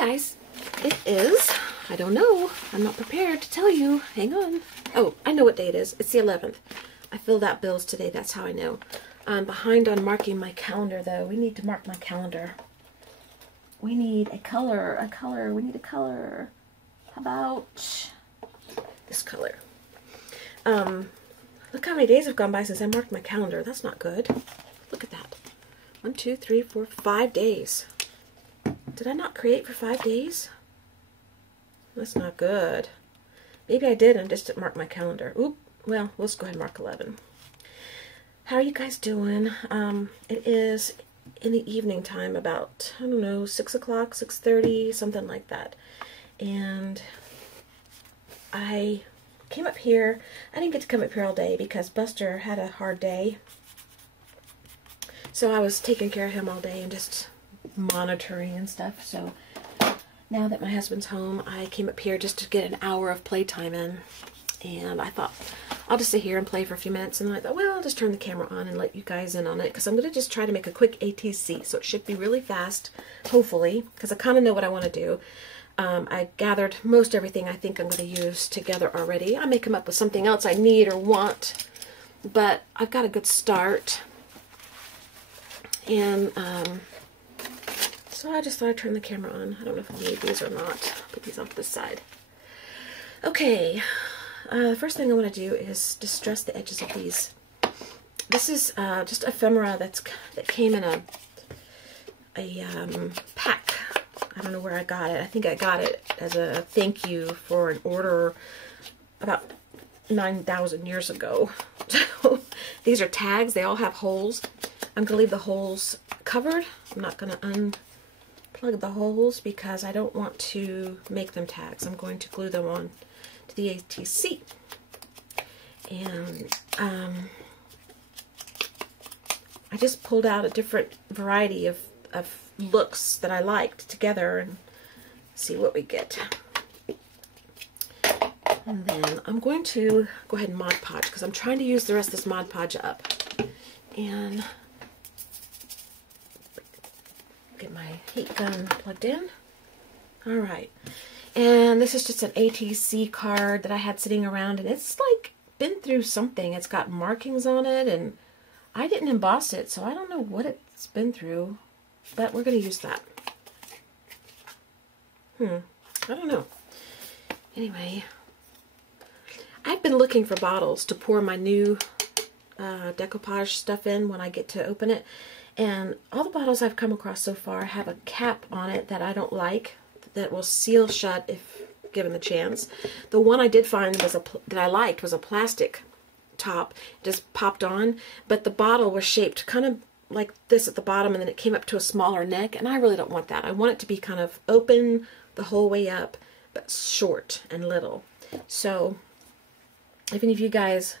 guys, it is, I don't know, I'm not prepared to tell you. Hang on. Oh, I know what day it is. It's the 11th. I filled out bills today, that's how I know. I'm behind on marking my calendar though. We need to mark my calendar. We need a color, we need a color. How about this color? Look how many days have gone by since I marked my calendar. That's not good. Look at that. 1, 2, 3, 4, 5 days. Did I not create for 5 days? That's not good. Maybe I did and just didn't mark my calendar. Oop. Well, let's go ahead and mark 11. How are you guys doing? It is in the evening time, about, I don't know, 6 o'clock, 6:30, something like that. And I came up here. I didn't get to come up here all day because Buster had a hard day. So I was taking care of him all day and just monitoring and stuff. So now that my husband's home, I came up here just to get an hour of playtime in. And I thought, I'll just sit here and play for a few minutes. And then I thought, well, I'll just turn the camera on and let you guys in on it. Because I'm going to just try to make a quick ATC. So it should be really fast, hopefully. Because I kind of know what I want to do. I gathered most everything I think I'm going to use together already. I may come up with something else I need or want. But I've got a good start. And so I just thought I'd turn the camera on. I don't know if I'll need these or not. Put these off to the side. Okay. The first thing I want to do is distress the edges of these. This is just ephemera that came in a pack. I don't know where I got it. I think I got it as a thank you for an order about 9,000 years ago. So these are tags. They all have holes. I'm going to leave the holes covered. I'm not going to unplug the holes because I don't want to make them tags. I'm going to glue them on to the ATC. And I just pulled out a different variety of looks that I liked together and see what we get. And then I'm going to go ahead and Mod Podge because I'm trying to use the rest of this Mod Podge up. And get my heat gun plugged in. Alright. And this is just an ATC card that I had sitting around, and it's like been through something. It's got markings on it, and I didn't emboss it, so I don't know what it's been through, but we're going to use that. I don't know. Anyway, I've been looking for bottles to pour my new decoupage stuff in when I get to open it, and all the bottles I've come across so far have a cap on it that I don't like, that will seal shut if given the chance. The one I did find was that I liked was a plastic top. It just popped on, but the bottle was shaped kind of like this at the bottom, and then it came up to a smaller neck, and I really don't want that. I want it to be kind of open the whole way up, but short and little. So if any of you guys,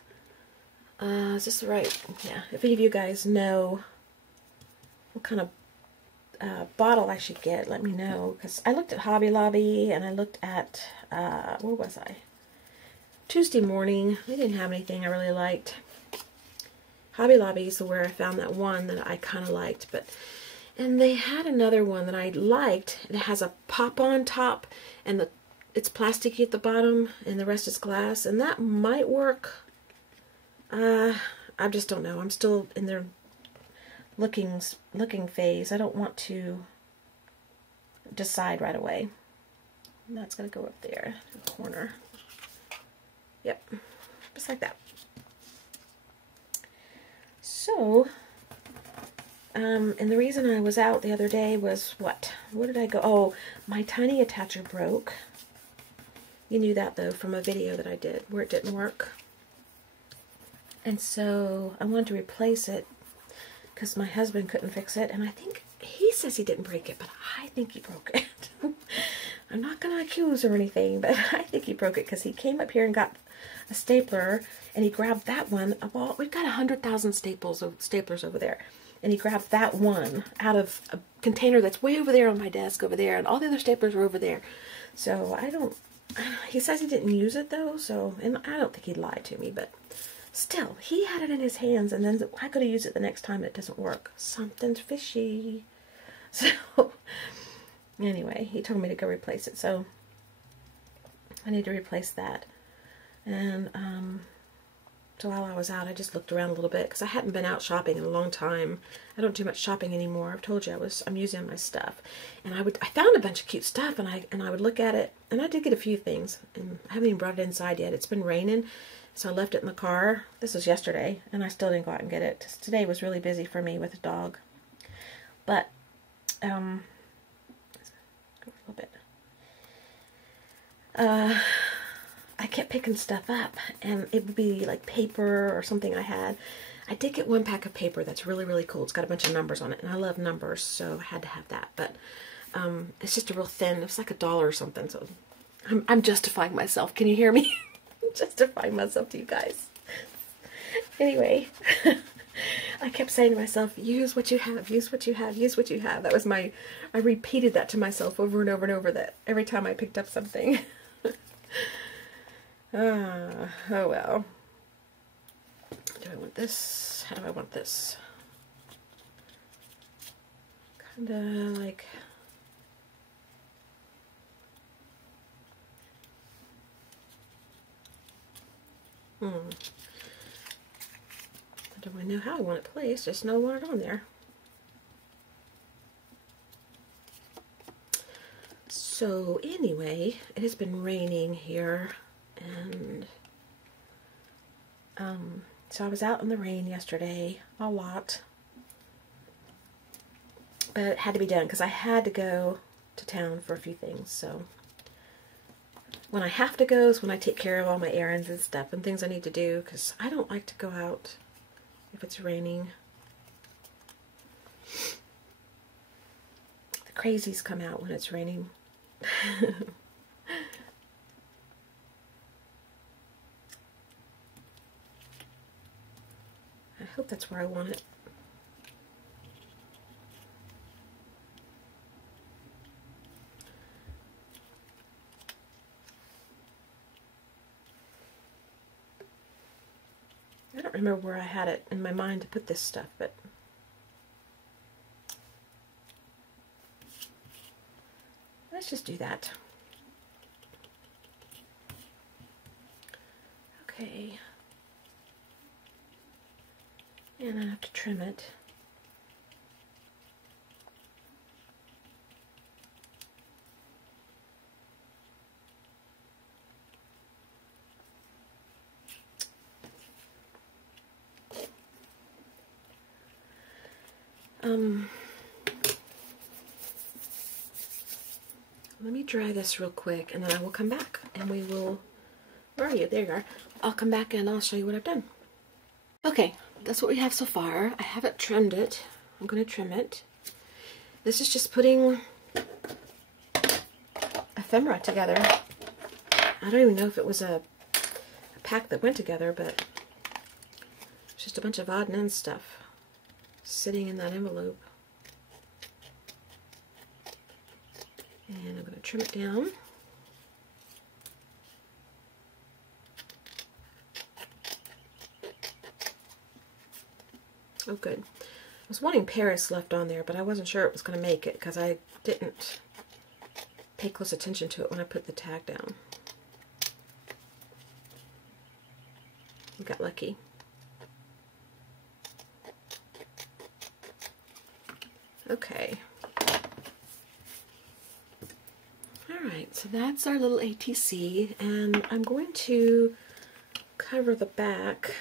is this right? Yeah, if any of you guys know what kind of bottle I should get, let me know, because I looked at Hobby Lobby and I looked at where was I? Tuesday Morning. They didn't have anything I really liked. Hobby Lobby is where I found that one that I kind of liked, and they had another one that I liked. It has a pop-on top, and it's plasticky at the bottom, and the rest is glass, and that might work. I just don't know. I'm still in their looking phase. I don't want to decide right away. And that's going to go up there in the corner. Yep, just like that. So, and the reason I was out the other day was what? Where did I go? Oh, my tiny attacher broke. You knew that though from a video that I did where it didn't work. And so I wanted to replace it because my husband couldn't fix it, and I think he says he didn't break it, but I think he broke it. I'm not going to accuse or anything, but I think he broke it because he came up here and got a stapler, and he grabbed that one. We've got 100,000 staplers over there, and he grabbed that one out of a container that's way over there on my desk over there, and all the other staplers are over there. So he says he didn't use it though, so, and I don't think he'd lie to me, but still, he had it in his hands, and then I could have used it the next time and it doesn't work. Something's fishy. So, Anyway, he told me to go replace it, so I need to replace that. And so while I was out, I just looked around a little bit because I hadn't been out shopping in a long time. I don't do much shopping anymore. I've told you I'm using my stuff, and I found a bunch of cute stuff, and I would look at it, and I did get a few things, and I haven't even brought it inside yet. It's been raining, so I left it in the car. This was yesterday, and I still didn't go out and get it. Today was really busy for me with the dog, but go a little bit. I kept picking stuff up, and it would be like paper or something I had. I did get one pack of paper that's really, really cool. It's got a bunch of numbers on it, and I love numbers, so I had to have that. But it's just a real thin, it's like $1 or something, so I'm justifying myself. Can you hear me? Justifying myself to you guys. Anyway, I kept saying to myself, use what you have, use what you have, use what you have. That was I repeated that to myself over and over and over, that every time I picked up something. Oh well. Do I want this? How do I want this? Kinda like... I don't really know how I want it placed, just know I want it on there. So anyway, it has been raining here, and so I was out in the rain yesterday a lot, but it had to be done because I had to go to town for a few things. So when I have to go is when I take care of all my errands and stuff and things I need to do, because I don't like to go out if it's raining. The crazies come out when it's raining. I hope that's where I want it. I don't remember where I had it in my mind to put this stuff, but let's just do that. Okay. And I have to trim it. Let me dry this real quick, and then I will come back, and we will... Where are you? There you are. I'll come back and I'll show you what I've done. Okay, that's what we have so far. I haven't trimmed it. I'm going to trim it. This is just putting ephemera together. I don't even know if it was a pack that went together, but it's just a bunch of odd and end stuff sitting in that envelope. And I'm going to trim it down. Oh, good. I was wanting Paris left on there, but I wasn't sure it was going to make it because I didn't pay close attention to it when I put the tag down. We got lucky. Okay. Alright, so that's our little ATC, and I'm going to cover the back.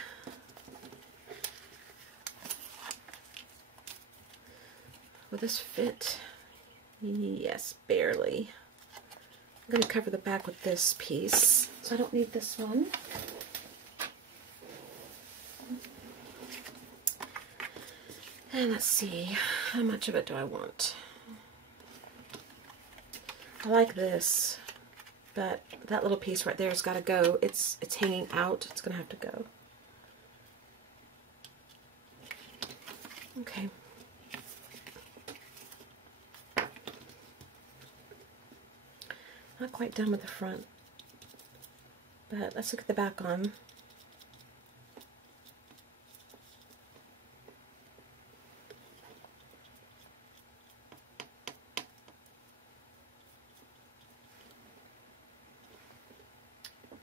Will this fit? Yes, barely. I'm going to cover the back with this piece, so I don't need this one. And let's see, how much of it do I want? I like this, but that little piece right there has got to go. It's hanging out. It's going to have to go. Okay. Not quite done with the front, but let's look at the back on.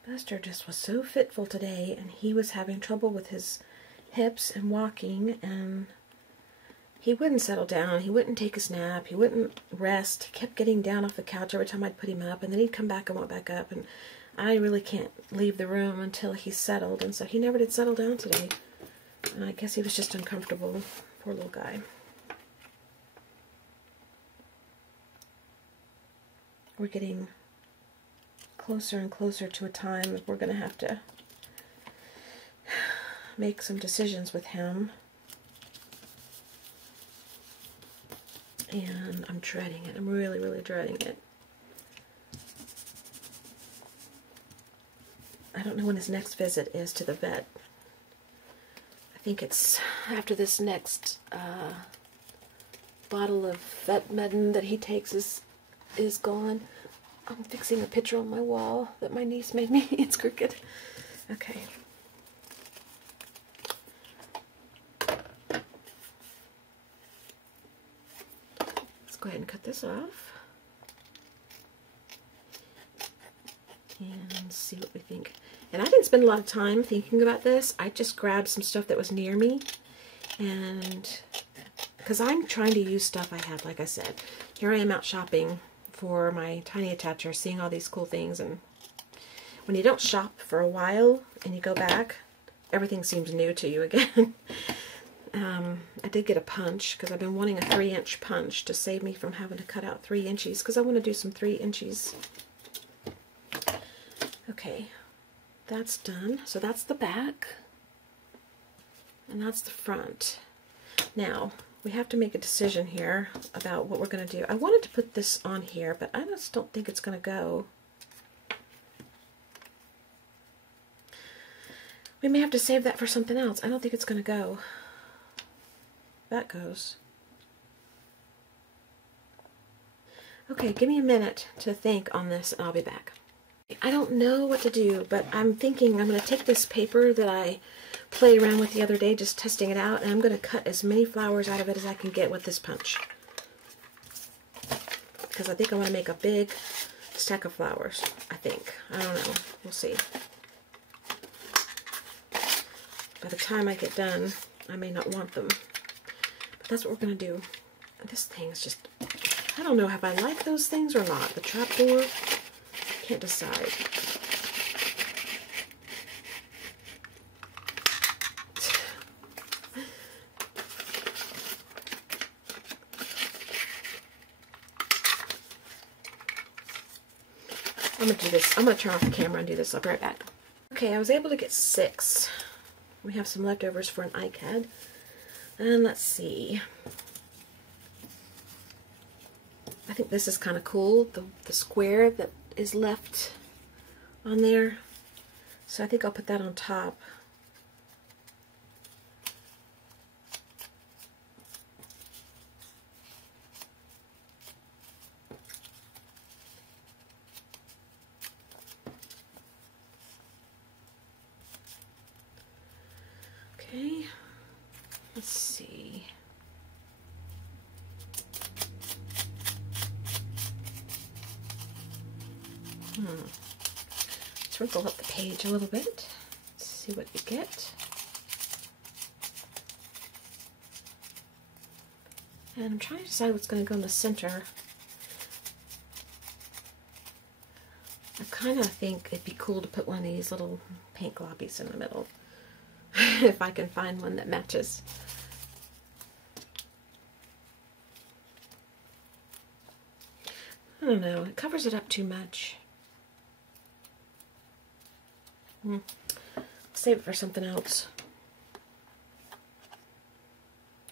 Buster just was so fitful today, and he was having trouble with his hips and walking, and he wouldn't settle down. He wouldn't take his nap. He wouldn't rest. He kept getting down off the couch every time I'd put him up, and then he'd come back and walk back up, and I really can't leave the room until he's settled, and so he never did settle down today. And I guess he was just uncomfortable. Poor little guy. We're getting closer and closer to a time that we're going to have to make some decisions with him. And I'm dreading it. I'm really, really dreading it. I don't know when his next visit is to the vet. I think it's after this next bottle of vet medicine that he takes is gone. I'm fixing a picture on my wall that my niece made me. It's crooked. Okay. Let's go ahead and cut this off. And see what we think. And I didn't spend a lot of time thinking about this. I just grabbed some stuff that was near me. And because I'm trying to use stuff I have, like I said. Here I am out shopping for my tiny attacher, seeing all these cool things, and when you don't shop for a while and you go back, everything seems new to you again. I did get a punch because I've been wanting a 3-inch punch to save me from having to cut out 3 inches because I want to do some 3 inches. Okay, that's done. So that's the back and that's the front. Now we have to make a decision here about what we're going to do. I wanted to put this on here, but I just don't think it's going to go. We may have to save that for something else. I don't think it's going to go. That goes. Okay, give me a minute to think on this and I'll be back. I don't know what to do, but I'm thinking I'm going to take this paper that I played around with the other day, just testing it out, and I'm going to cut as many flowers out of it as I can get with this punch. Because I think I want to make a big stack of flowers, I think. I don't know. We'll see. By the time I get done, I may not want them. But that's what we're going to do. And this thing is just, I don't know if I like those things or not. The trapdoor, can't decide. I'm going to do this. I'm going to turn off the camera and do this. I'll be right back. Okay, I was able to get 6. We have some leftovers for an ICAD. And let's see. I think this is kind of cool. The square that is left on there. So I think I'll put that on top. Okay, let's see. Let's wrinkle up the page a little bit. Let's see what we get. And I'm trying to decide what's going to go in the center. I kind of think it'd be cool to put one of these little paint globbies in the middle. If I can find one that matches. I don't know, it covers it up too much. Save it for something else.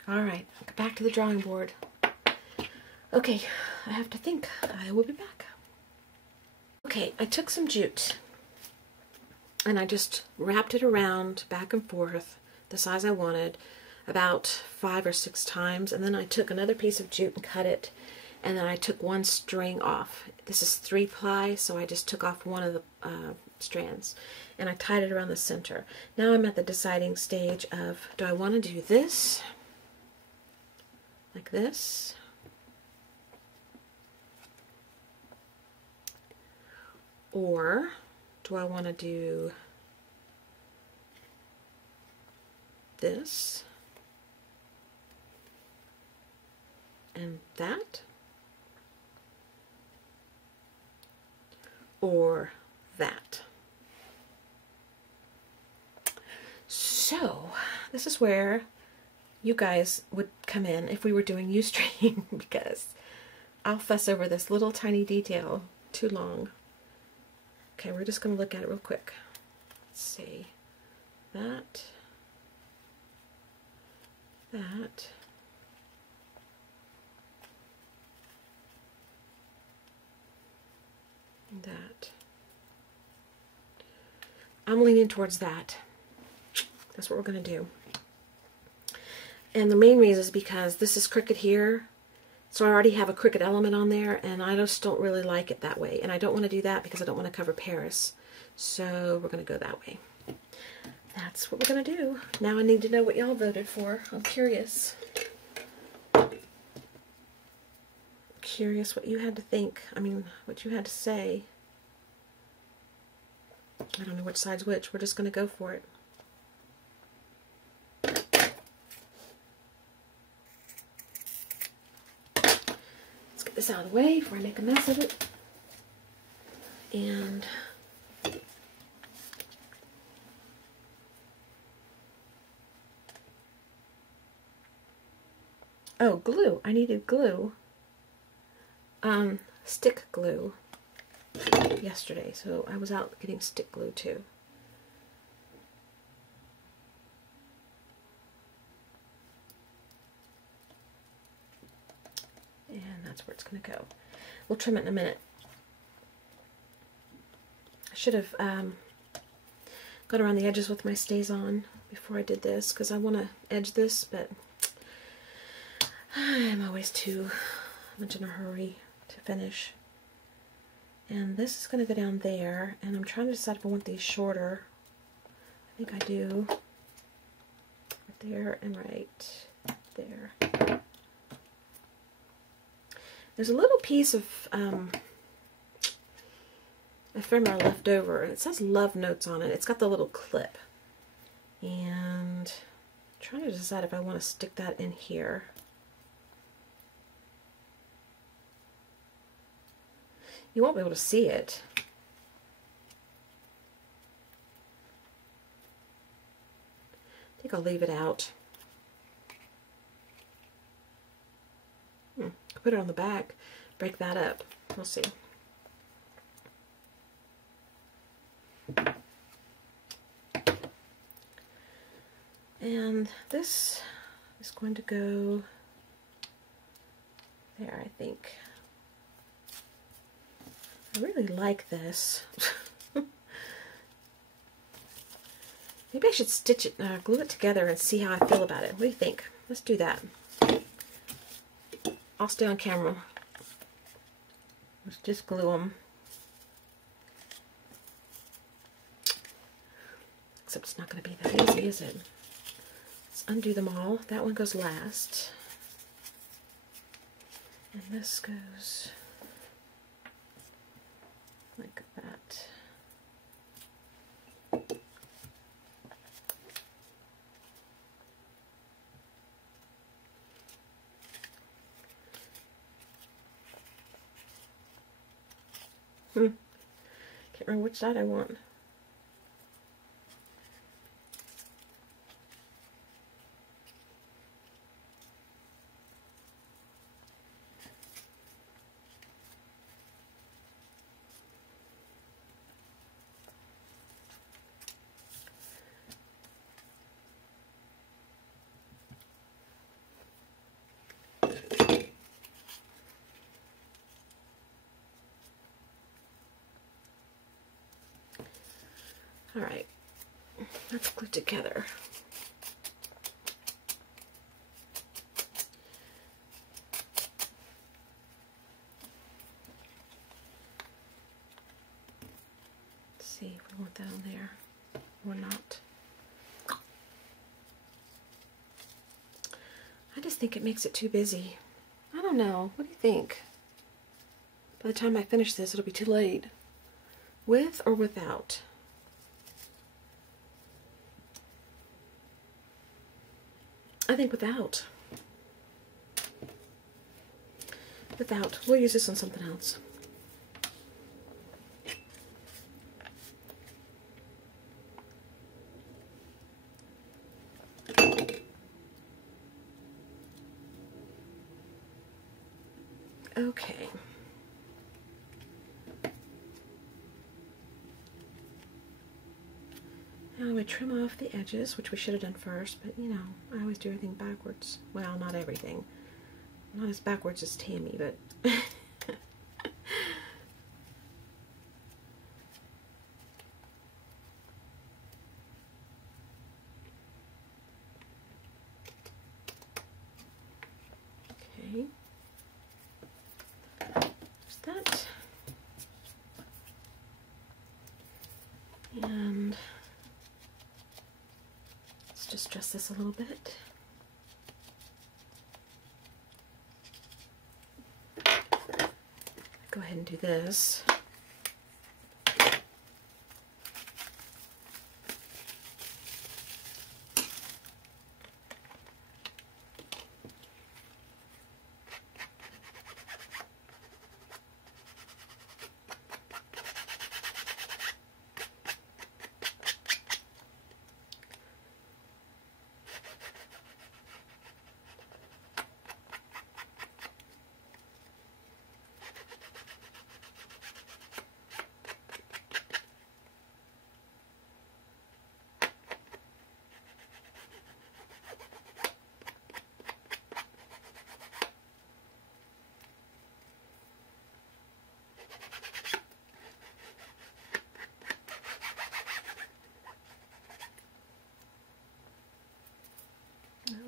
Alright, back to the drawing board. Okay, I have to think. I will be back. Okay, I took some jute and I just wrapped it around back and forth the size I wanted about 5 or 6 times, and then I took another piece of jute and cut it, and then I took one string off. This is 3-ply, so I just took off one of the strands and I tied it around the center. Now I'm at the deciding stage of, do I want to do this like this, or do I want to do this and that, or that? So this is where you guys would come in if we were doing Ustream, because I'll fuss over this little tiny detail too long. Okay, we're just going to look at it real quick. Let's see. That. That. That. I'm leaning towards that. That's what we're going to do. And the main reason is because this is crooked here. So I already have a crooked element on there, and I just don't really like it that way. And I don't want to do that because I don't want to cover Paris. So we're going to go that way. That's what we're going to do. Now I need to know what y'all voted for. I'm curious. Curious what you had to think. I mean, what you had to say. I don't know which side's which. We're just going to go for it. Let's get this out of the way before I make a mess of it. And oh, glue. I needed glue. Stick glue yesterday, so I was out getting stick glue too. And that's where it's going to go. We'll trim it in a minute. I should have got around the edges with my StazOn before I did this, because I want to edge this, but I'm always too much in a hurry to finish. And this is going to go down there, and I'm trying to decide if I want these shorter. I think I do. Right there and right there. There's a little piece of ephemera left over. It says love notes on it. It's got the little clip. And I'm trying to decide if I want to stick that in here. You won't be able to see it. I think I'll leave it out. Put it on the back, break that up. We'll see. And this is going to go there, I think. I really like this. Maybe I should stitch it, glue it together and see how I feel about it. What do you think? Let's do that. I'll stay on camera. Let's just glue them. Except it's not going to be that easy, is it? Let's undo them all. That one goes last. And this goes like that. Can't remember which side I want. All right, let's glue together. Let's see if we want that on there or not. I just think it makes it too busy. I don't know. What do you think? By the time I finish this, it'll be too late. With or without? I think without. Without. We'll use this on something else. Okay. Now we trim off the edges, which we should have done first, but you know, I always do everything backwards. Well, not everything. Not as backwards as Tammy, but... Okay. There's that. And let's just dress this a little bit. Go ahead and do this.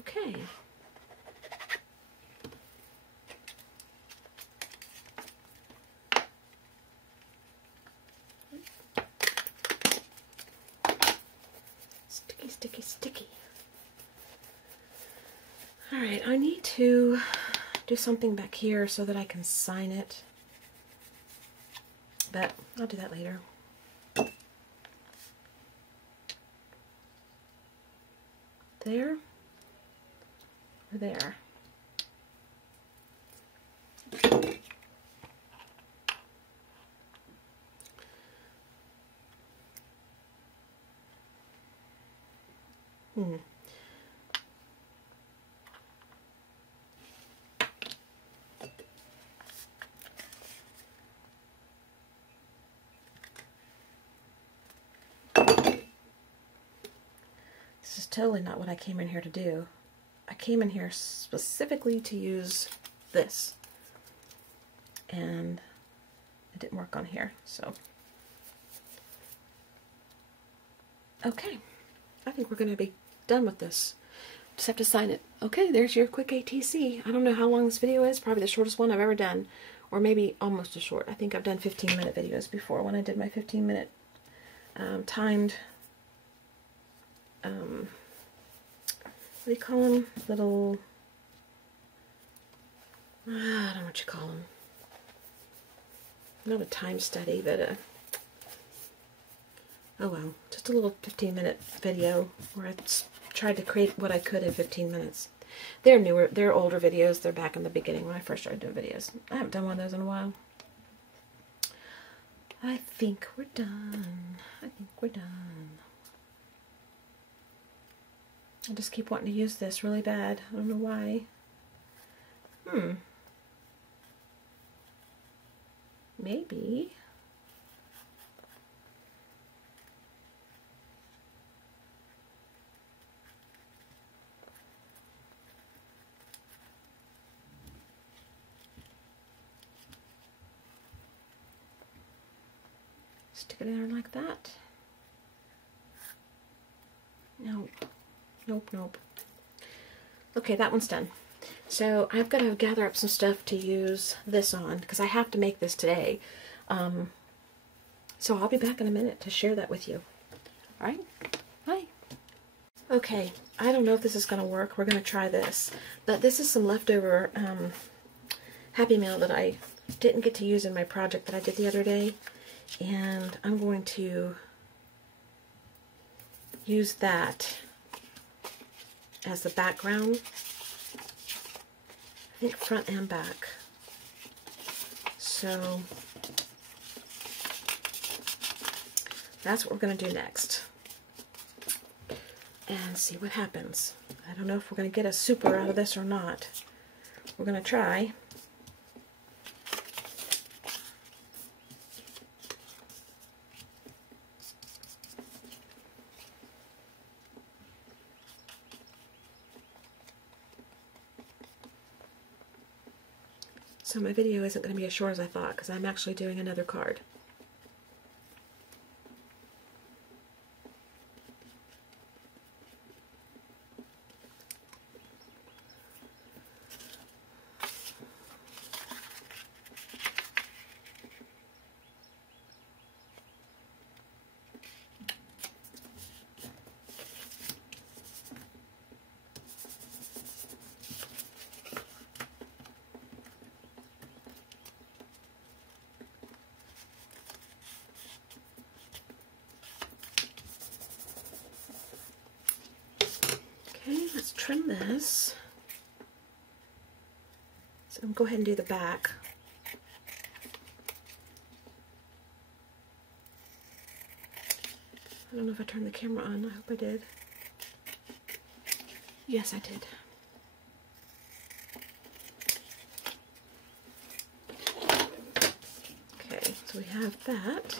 Okay. Sticky, sticky, sticky. All right, I need to do something back here so that I can sign it, but I'll do that later. There. There. This is totally not what I came in here to do. I came in here specifically to use this, and it didn't work on here, so. Okay, I think we're going to be done with this. Just have to sign it. Okay, there's your quick ATC. I don't know how long this video is, probably the shortest one I've ever done, or maybe almost as short. I think I've done 15-minute videos before when I did my 15-minute timed, what do you call them? Little, I don't know what you call them. Not a time study, but oh well, just a little 15-minute video where I tried to create what I could in 15 minutes. They're newer, they're older videos. They're back in the beginning when I first started doing videos. I haven't done one of those in a while. I think we're done. I think we're done. I just keep wanting to use this really bad. I don't know why. Maybe. Stick it in there like that. Nope. Nope, nope. Okay, that one's done. So I've got to gather up some stuff to use this on, because I have to make this today. So I'll be back in a minute to share that with you. All right? Bye. Okay, I don't know if this is going to work. We're going to try this. But this is some leftover Happy Mail that I didn't get to use in my project that I did the other day. And I'm going to use that as the background. I think front and back. So that's what we're going to do next. And see what happens. I don't know if we're going to get a super out of this or not. We're going to try. So my video isn't going to be as short as I thought because I'm actually doing another card. Okay, let's trim this. So I'm going to go ahead and do the back. I don't know if I turned the camera on. I hope I did. Yes, I did. Okay, so we have that.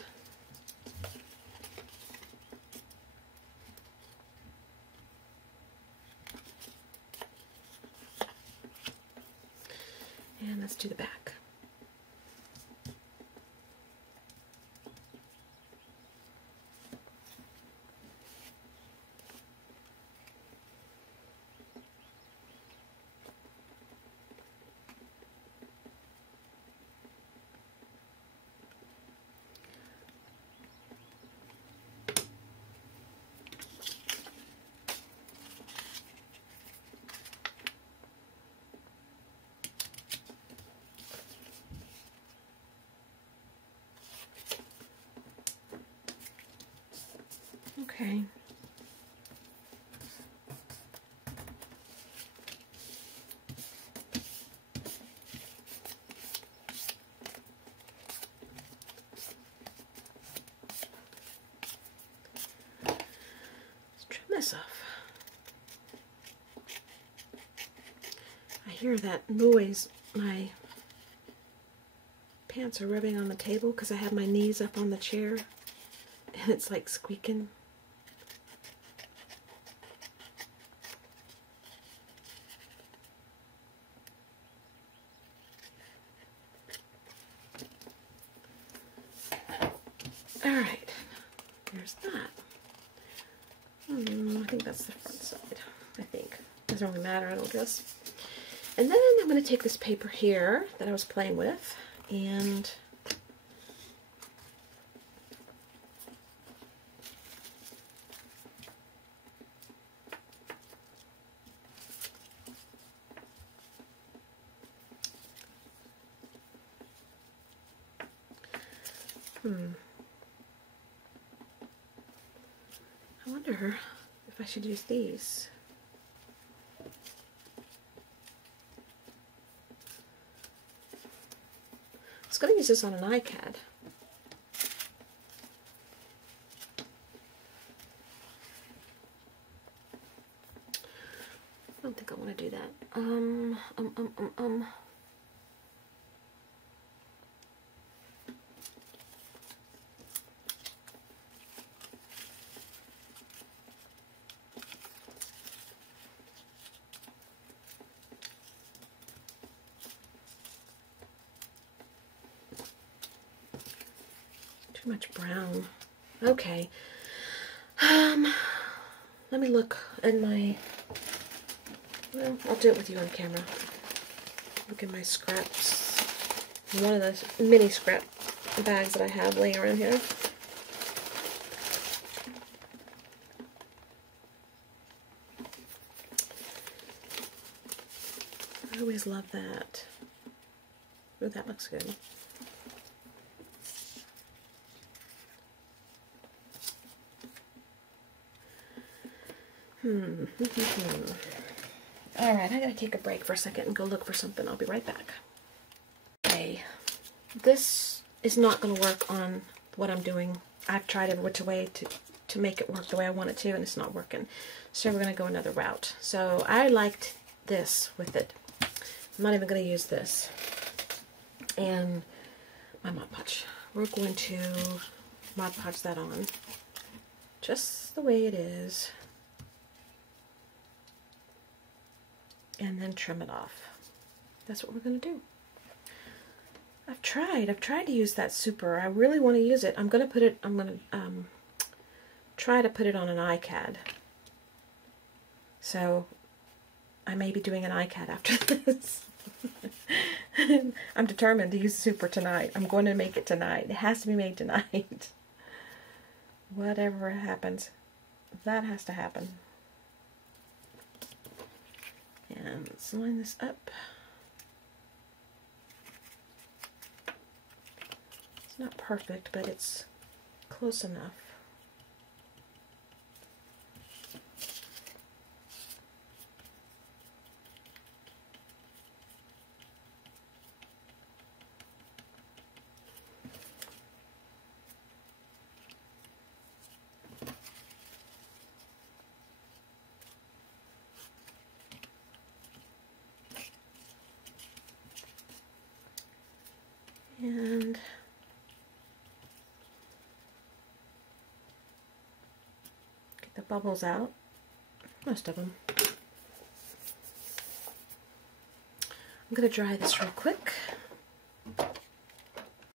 And let's do the back. Okay. Let's trim this off. I hear that noise. My pants are rubbing on the table because I have my knees up on the chair and it's like squeaking. Alright, there's that. I think that's the front side. I think. Doesn't really matter, I don't guess. And then I'm going to take this paper here that I was playing with and I wonder if I should use these. I was going to use this on an ICAD. I don't think I want to do that. Too much brown. Okay. Let me look at my, well, I'll do it with you on camera. Look at my scraps. One of the mini scrap bags that I have laying around here. I always love that. Oh, that looks good. Alright, I gotta take a break for a second and go look for something. I'll be right back. Okay, this is not going to work on what I'm doing. I've tried every which way to make it work the way I want it to, and it's not working. So we're going to go another route. So I liked this with it. I'm not even going to use this. And my Mod Podge. We're going to Mod Podge that on just the way it is. And then trim it off. That's what we're going to do. I've tried to use that super. I really want to use it. I'm going to try to put it on an ICAD. So I may be doing an ICAD after this. I'm determined to use the super tonight. I'm going to make it tonight. It has to be made tonight. Whatever happens, that has to happen. And let's line this up. It's not perfect, but it's close enough. And get the bubbles out, most of them. I'm going to dry this real quick.